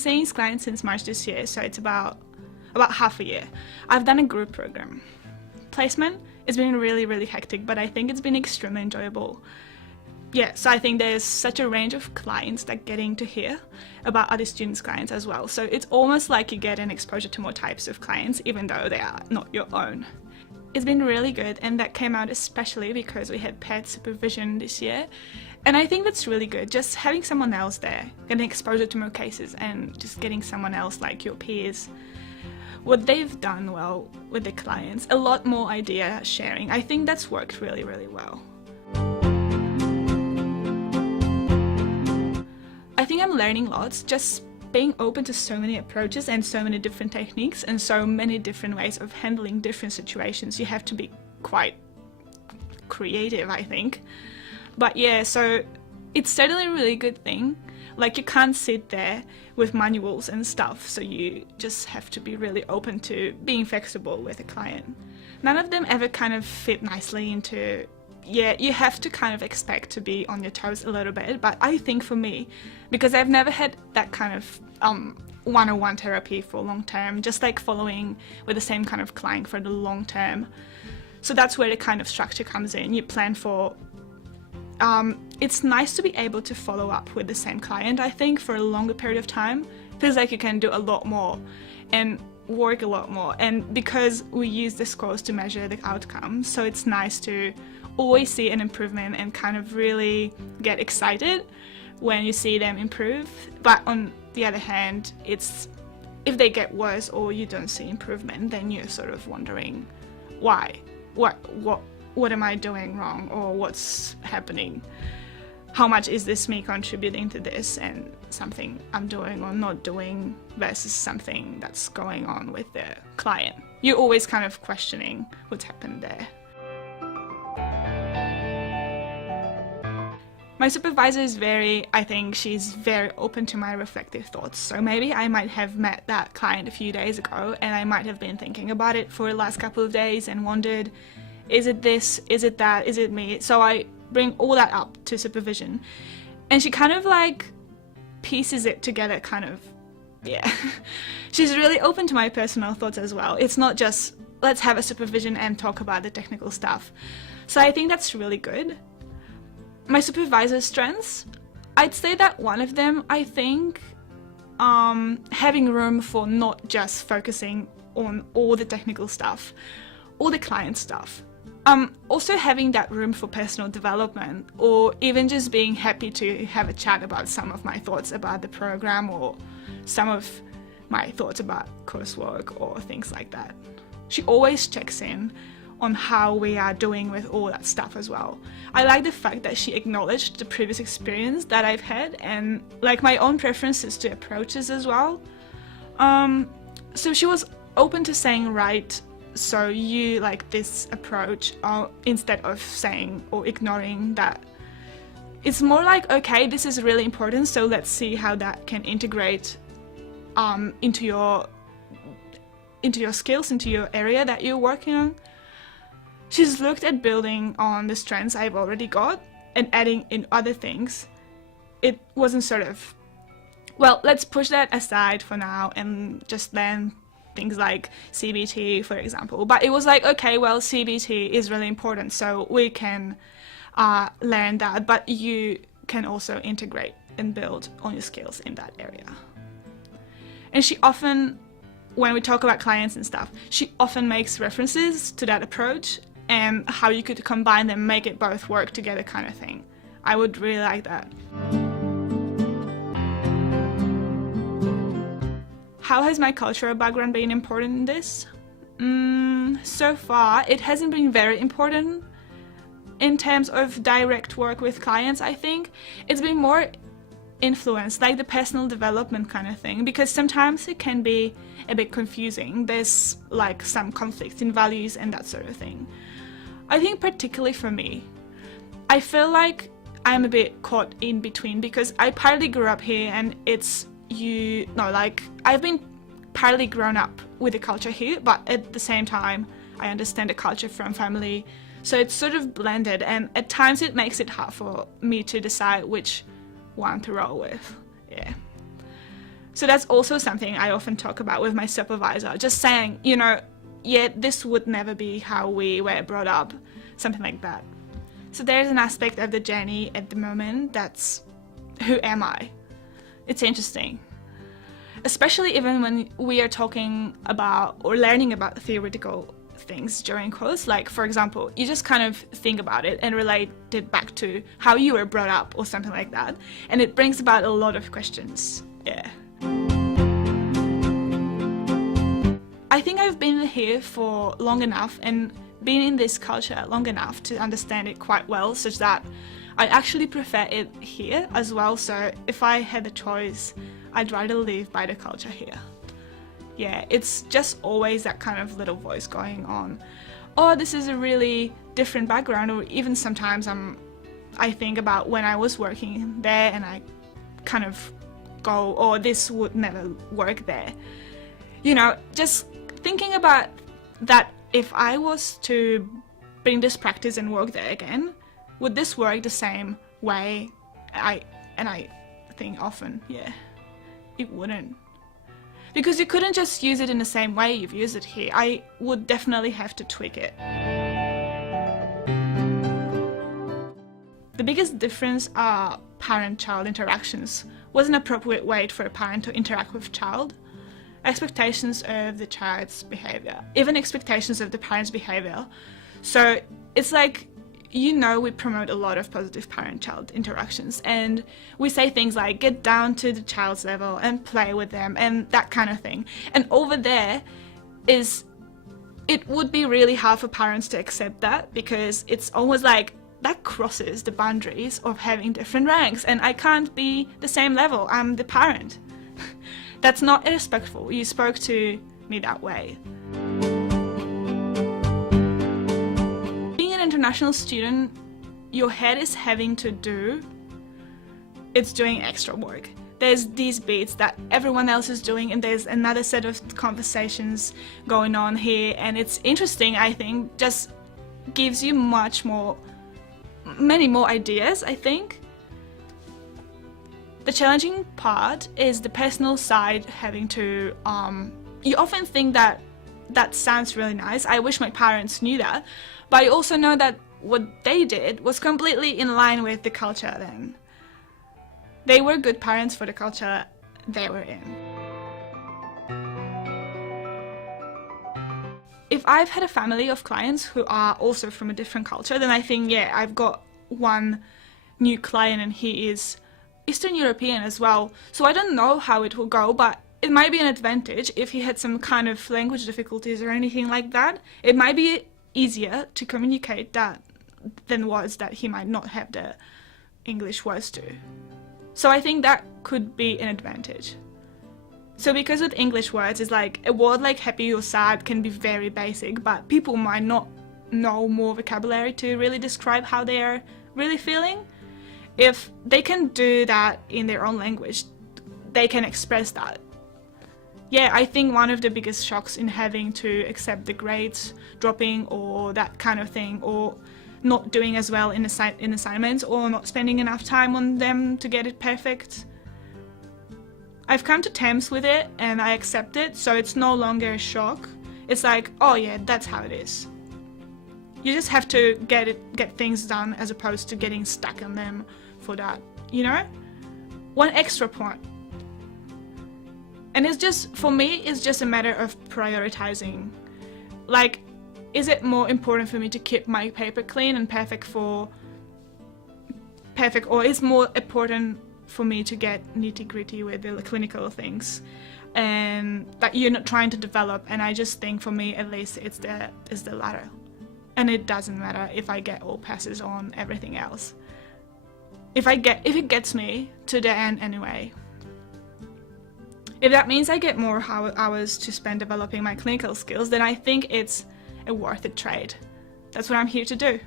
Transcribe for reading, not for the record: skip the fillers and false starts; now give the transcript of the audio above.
seeing clients since March this year, so it's about half a year. I've done a group program. Placement, it's been really hectic, but I think it's been extremely enjoyable. Yeah, so I think there's such a range of clients that getting to hear about other students' clients as well. So it's almost like you get an exposure to more types of clients, even though they are not your own. It's been really good, and that came out especially because we had paired supervision this year. And I think that's really good, just having someone else there, getting exposure to more cases and just getting someone else like your peers. What they've done well with the clients, a lot more idea sharing. I think that's worked really well. I think I'm learning lots, just being open to so many approaches and so many different techniques and so many different ways of handling different situations. You have to be quite creative, I think. But yeah, so it's certainly a really good thing. Like, you can't sit there with manuals and stuff, so you just have to be really open to being flexible with a client. None of them ever kind of fit nicely into, yeah, you have to kind of expect to be on your toes a little bit, but I think for me, because I've never had that kind of one-on-one therapy for long term, just like following with the same kind of client for the long term. So that's where the kind of structure comes in. You plan for, it's nice to be able to follow up with the same client, I think, for a longer period of time. Feels like you can do a lot more and work a lot more. And because we use the scores to measure the outcomes, so it's nice to always see an improvement and kind of really get excited when you see them improve. But on the other hand, it's if they get worse or you don't see improvement, then you're sort of wondering why, what am I doing wrong, or what's happening? How much is this me contributing to this, and something I'm doing or not doing versus something that's going on with the client? You're always kind of questioning what's happened there. My supervisor is I think she's very open to my reflective thoughts. So maybe I might have met that client a few days ago and I might have been thinking about it for the last couple of days and wondered, is it this, is it that, is it me? So I bring all that up to supervision. And she kind of like pieces it together, kind of, yeah. She's really open to my personal thoughts as well. It's not just, let's have a supervision and talk about the technical stuff. So I think that's really good. My supervisor's strengths, I'd say that one of them, I think, having room for not just focusing on all the technical stuff, all the client stuff. Also having that room for personal development, or even just being happy to have a chat about some of my thoughts about the program or some of my thoughts about coursework or things like that. She always checks in on how we are doing with all that stuff as well. I like the fact that she acknowledged the previous experience that I've had and like my own preferences to approaches as well. So she was open to saying, right, so you like this approach, instead of saying or ignoring that. It's more like, okay, this is really important, so let's see how that can integrate into your skills, into your area that you're working on. She's looked at building on the strengths I've already got and adding in other things. It wasn't sort of, well, let's push that aside for now and just learn things like CBT, for example. But it was like, okay, well, CBT is really important, so we can learn that, but you can also integrate and build on your skills in that area. And she often, when we talk about clients and stuff, she often makes references to that approach and how you could combine them, make it both work together kind of thing. I would really like that. How has my cultural background been important in this? So far, it hasn't been very important in terms of direct work with clients, I think. It's been more influenced, like the personal development kind of thing, because sometimes it can be a bit confusing. There's like some conflicts in values and that sort of thing. I think particularly for me, I feel like I'm a bit caught in between because I partly grew up here and I've been partly grown up with the culture here, but at the same time, I understand the culture from family. So it's sort of blended, and at times it makes it hard for me to decide which one to roll with. Yeah. So that's also something I often talk about with my supervisor, just saying, you know, yeah, this would never be how we were brought up, something like that. So there's an aspect of the journey at the moment that's, who am I? It's interesting. Especially even when we are talking about or learning about theoretical things during course, like for example, you just kind of think about it and relate it back to how you were brought up or something like that, and it brings about a lot of questions. Yeah. I think I've been here for long enough and been in this culture long enough to understand it quite well, such that I actually prefer it here as well. So if I had a choice, I'd rather live by the culture here. Yeah, it's just always that kind of little voice going on. Oh, this is a really different background, or even sometimes I think about when I was working there and I kind of go, oh, this would never work there. You know, just thinking about that, if I was to bring this practice and work there again, would this work the same way? I think often, yeah, it wouldn't. Because you couldn't just use it in the same way you've used it here. I would definitely have to tweak it. The biggest difference are parent-child interactions. What's an appropriate way for a parent to interact with child? Expectations of the child's behavior, even expectations of the parent's behavior. So it's like, you know, we promote a lot of positive parent-child interactions, and we say things like get down to the child's level and play with them and that kind of thing. And over there it would be really hard for parents to accept that, because it's almost like that crosses the boundaries of having different ranks, and I can't be the same level, I'm the parent. That's not respectful. You spoke to me that way. Being an international student, your head is having to do, it's doing extra work. There's these beats that everyone else is doing, and there's another set of conversations going on here, and it's interesting, I think, just gives you many more ideas, I think. The challenging part is the personal side, having to, you often think that sounds really nice, I wish my parents knew that, but I also know that what they did was completely in line with the culture then. They were good parents for the culture they were in. If I've had a family of clients who are also from a different culture, then I think, yeah, I've got one new client and he is Eastern European as well, so I don't know how it will go, but it might be an advantage if he had some kind of language difficulties or anything like that. It might be easier to communicate that than words that he might not have the English words to. So I think that could be an advantage. So because with English words, it's like a word like happy or sad can be very basic, but people might not know more vocabulary to really describe how they are really feeling. If they can do that in their own language, they can express that. Yeah, I think one of the biggest shocks in having to accept the grades dropping or that kind of thing, or not doing as well in assignments, or not spending enough time on them to get it perfect. I've come to terms with it and I accept it, so it's no longer a shock. It's like, oh yeah, that's how it is. You just have to get things done as opposed to getting stuck on them for that, you know? One extra point. And it's just, for me, it's just a matter of prioritizing. Like, is it more important for me to keep my paper clean and perfect, or is more important for me to get nitty-gritty with the clinical things and that you're not trying to develop? And I just think, for me at least, it's the latter. And it doesn't matter if I get all passes on everything else. If it gets me to the end anyway. If that means I get more hours to spend developing my clinical skills, then I think it's a worth it trade. That's what I'm here to do.